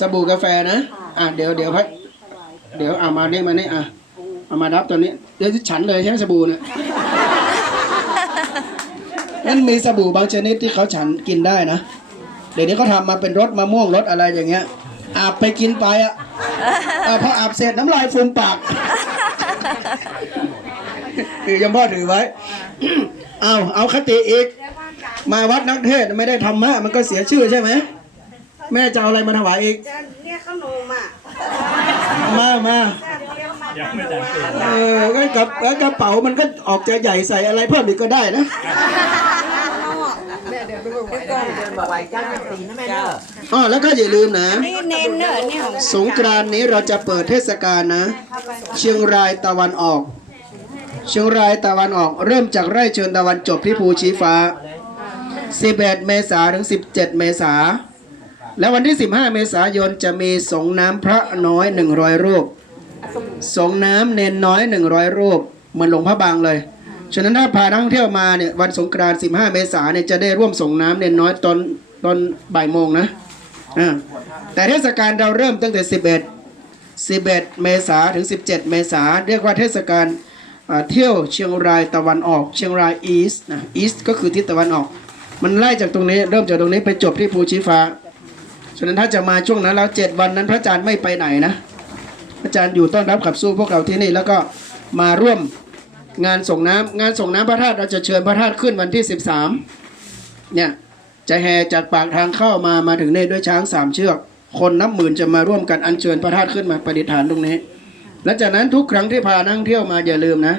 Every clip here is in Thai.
สบู่กาแฟนะ อะเดี๋ยวเดี๋ยวพัดเดี๋ยวเอามาเนี่ยมาเนี่ยอะเอามารับตัวนี้เดี๋ยวฉันเลยใช่ไหมสบู่เนี่ยนั่นมีสบู่บางชนิดที่เขาฉันกินได้นะ เดี๋ยวนี้เขาทำมาเป็นรสมะม่วงรสอะไรอย่างเงี้ยอาบไปกินไปอะอะพออาบเสร็จน้ำลายฟูมปากคือยมพ่อถือไว้ เอาเอาคติอีก มาวัดนักเทศน์ไม่ได้ธรรมะมันก็เสียชื่อใช่ไหม แม่จะเอาอะไรมาถวายอีกเรียกขนมอะมามาเรียกมาถวายเออก็กับแล้วกระเป๋ามันก็ออกจะใหญ่ใส่อะไรเพิ่มอีกก็ได้นะบอกไว้เจ้าสีนะแม่เนาะอ๋อแล้วก็อย่าลืมนะนี่เน้นเนอะนี่ของสงกรานต์นี้เราจะเปิดเทศกาลนะ เชียงรายตะวันออก เชียงรายตะวันออก เริ่มจากไร่เชิญตะวันจบที่ภูชีฟ้า 11 เมษายนถึง 17 เมษายน และวันที่ 15 เมษายนจะมีสงน้ำพระน้อย 100 รูป สงน้ำเนนน้อย 100 รูป เหมือนหลวงพระบางเลย ฉะนั้นถ้าพานักท่องเที่ยวมาเนี่ยวันสงกรานต์15 เมษายนเนี่ยจะได้ร่วมส่งน้ำเนนน้อยตอนตอนบ่ายโมงนะอ่าแต่เทศกาลเราเริ่มตั้งแต่ 11 11 เมษาถึง 17 เมษาเรียกว่าเทศกาลเที่ยวเชียงรายตะวันออก เชียงรายอีสต์นะอีสต์ก็คือทิศตะวันออก มันไล่จากตรงนี้เริ่มจากตรงนี้ไปจบที่ภูชีฟ้า ฉะนั้นถ้าจะมาช่วงนั้นแล้วเจ็ดวันนั้นพระอาจารย์ไม่ไปไหนนะพระอาจารย์อยู่ต้อนรับขับสู้พวกเราที่นี่แล้วก็มาร่วมงานส่งน้ำงานส่งน้ำพระธาตุเราจะเชิญพระธาตุขึ้นวันที่ 13เนี่ยจะแห่จากปากทางเข้ามามาถึงเนี่ด้วยช้างสามเชือก คนนับหมื่นจะมาร่วมกันอัญเชิญพระธาตุขึ้นมาประดิษฐานตรงนี้และจากนั้นทุกครั้งที่พานักท่งเที่ยวมาอย่าลืมนะ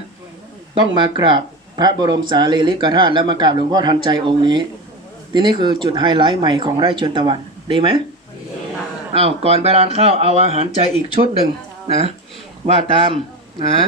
ต้องมากราบพระบรมสารีริกธาตุและมากราบหลวงพ่อทันใจองค์นี้ที่นี่คือจุดไฮไลท์ใหม่ของไร่ชนตะวัน ดีไหมเอาก่อนไปร้านข้าวเอาอาหารใจอีกชุดหนึ่งนะ ว่าตามนะ